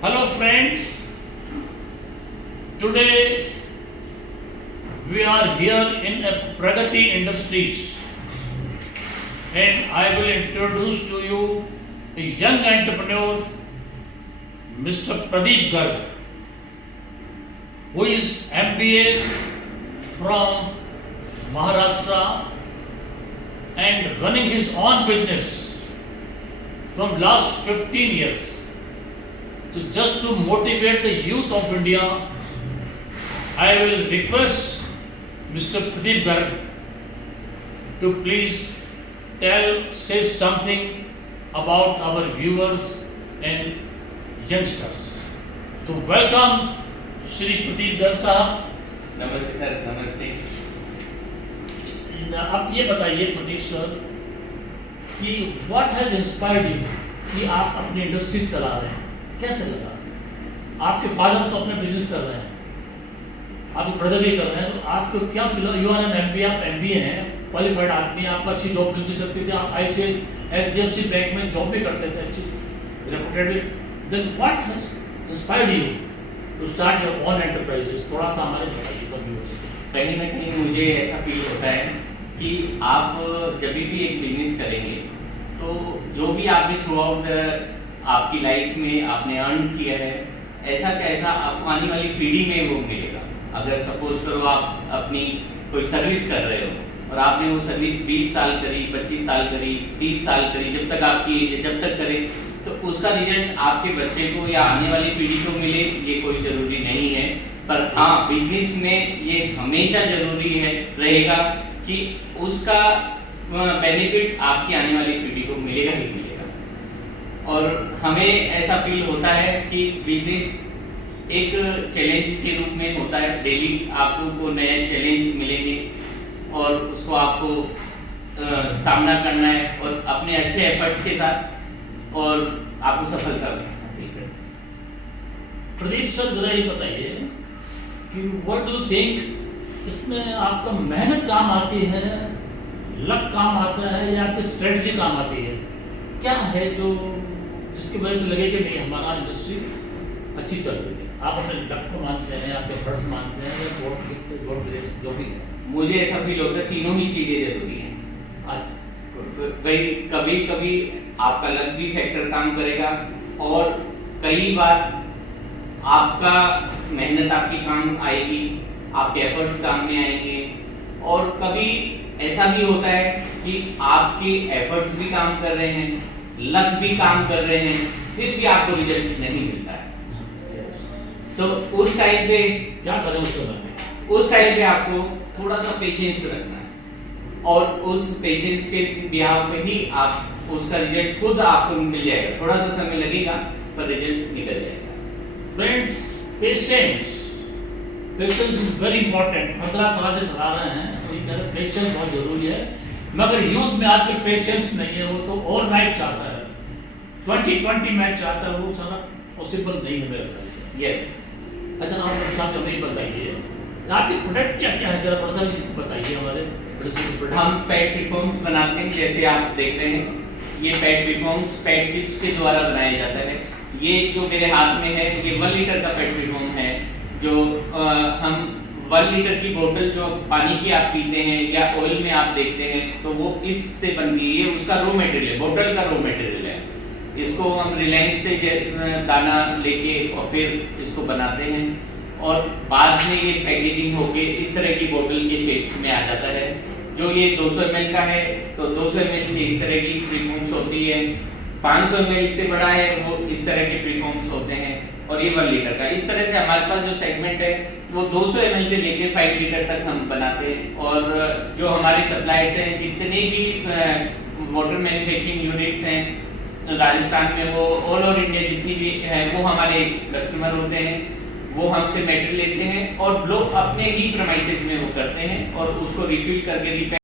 Hello friends, today we are here in a Pragati Industries and I will introduce to you a young entrepreneur, Mr. Pradeep Garg, who is MBA from Maharashtra and running his own business from last 15 years. So just to motivate the youth of India, I will request Mr. Pradeep Garg to please say something about our viewers and youngsters. So welcome Shri Pradeep Garg साहब. नमस्ते sir, नमस्ते। अब ये बताइए Pradeep sir कि what has inspired you कि आप अपनी इंडस्ट्री चला रहे हैं, कैसे लगा? आपके फादर तो अपने बिजनेस कर रहे हैं, आपके ब्रदर भी कर रहे हैं, तो आपको क्या feel? You are an MBA, आप एमबीए हैं, क्वालिफाइड आदमी, आपको अच्छी जॉब मिल भी सकती थी, आप एचडीएफसी बैंक में जॉब भी करते थे, अच्छी reputed. Then what has inspired you to start your own enterprises? थोड़ा सा हमारे बताइए सब व्यूअर्स को। कहीं ना कहीं मुझे ऐसा फील होता है कि आप जब भी एक बिजनेस करेंगे तो जो भी आपने थ्रू आउट आपकी लाइफ में आपने अर्न किया है, ऐसा कैसा आपको आने वाली पीढ़ी में वो मिलेगा। अगर सपोज करो आप अपनी कोई सर्विस कर रहे हो और आपने वो सर्विस 20 साल करी, 25 साल करी, 30 साल करी, जब तक आपकी जब तक करें तो उसका रिजल्ट आपके बच्चे को या आने वाली पीढ़ी को मिले, ये कोई जरूरी नहीं है। पर हाँ, बिजनेस में ये हमेशा जरूरी है रहेगा कि उसका बेनिफिट आपकी आने वाली पीढ़ी को मिलेगा ही मिलेगा। और हमें ऐसा फील होता है कि बिजनेस एक चैलेंज के रूप में होता है। डेली आपको नए चैलेंज मिलेंगे और उसको आपको सामना करना है और अपने अच्छे एफर्ट्स के साथ, और आपको सफलता हासिल करनी है। प्रदीप सर जरा ये बताइए कि व्हाट डू थिंक, इसमें आपका मेहनत काम आती है, लक काम आता है, या आपकी स्ट्रेटजी काम आती है? क्या है जो जिसकी वजह से लगे कि नहीं हमारा इंडस्ट्री अच्छी चल रही है? आप अपने लक को मानते हैं, आपके फर्स्ट मानते हैं, या गॉड ग्रेस जो भी है? मुझे ऐसा फील होता है तीनों ही चीजें जरूरी हैं। अच्छा, भाई कभी कभी आपका लक भी फैक्टर काम करेगा और कई बार आपका मेहनत आपकी काम आएगी, आपके एफर्ट्स काम में आएंगे। और कभी ऐसा भी होता है कि आपके एफर्ट्स भी काम कर रहे हैं, लक भी काम कर रहे हैं, फिर भी आपको रिजल्ट नहीं मिलता है। तो उस टाइम पे क्या करें उस समय में? उस टाइम पे आपको थोड़ा सा पेशेंस रखना है और उस पेशेंस के बिहाफ पे ही आप उसका रिजल्ट खुद आपको मिल जाएगा। थोड़ा सा समय लगेगा पर रिजल्ट निकल जाएगा। Friends, patience is very important. 15 साल से चला रहे हैं तो ये कह रहे पेशेंस बहुत जरूरी है, मगर यूथ में आजकल पेशेंस नहीं है। वो तो ऑल नाइट चाहता है, 2020 मैच चाहता है, वो सारा पॉसिबल नहीं है मेरे ख्याल से। यस। अच्छा, आप साहब हमें बताइए आपके प्रोडक्ट क्या क्या है, जरा थोड़ा सा बताइए हमारे। हम पैड रिफॉर्म्स बनाते हैं, जैसे आप देख रहे हैं ये पैड रिफॉर्म्स पैड चिप्स के द्वारा बनाया जाता है। ये जो मेरे हाथ में है ये 1 लीटर का पैड रिफॉर्म है, जो हम 1 लीटर की बोतल जो पानी की आप पीते हैं या ऑयल में आप देखते हैं तो वो इससे बनती है। ये उसका रॉ मटेरियल है, बोतल का रॉ मटेरियल है। इसको हम रिलायंस से दाना लेके और फिर इसको बनाते हैं और बाद में ये पैकेजिंग होके इस तरह की बोतल के शेप में आ जाता है। जो ये 200 ml का है तो 200 ml की इस तरह की प्रीफॉर्म्स होती है, 500 ml इससे बड़ा है वो इस तरह के प्रीफॉर्म्स होते हैं, और ये 1 लीटर का। इस तरह से हमारे पास जो सेगमेंट है वो 200 ml से लेकर 5 लीटर तक हम बनाते हैं। और जो हमारे सप्लायर्स हैं, जितने भी वाटर मैन्युफैक्चरिंग यूनिट्स हैं राजस्थान में, वो ऑल ओवर इंडिया जितनी भी है वो हमारे कस्टमर होते हैं। वो हमसे मेटेरियल लेते हैं और लोग अपने ही प्रेमाइसेस में वो करते हैं और उसको रिफिल करके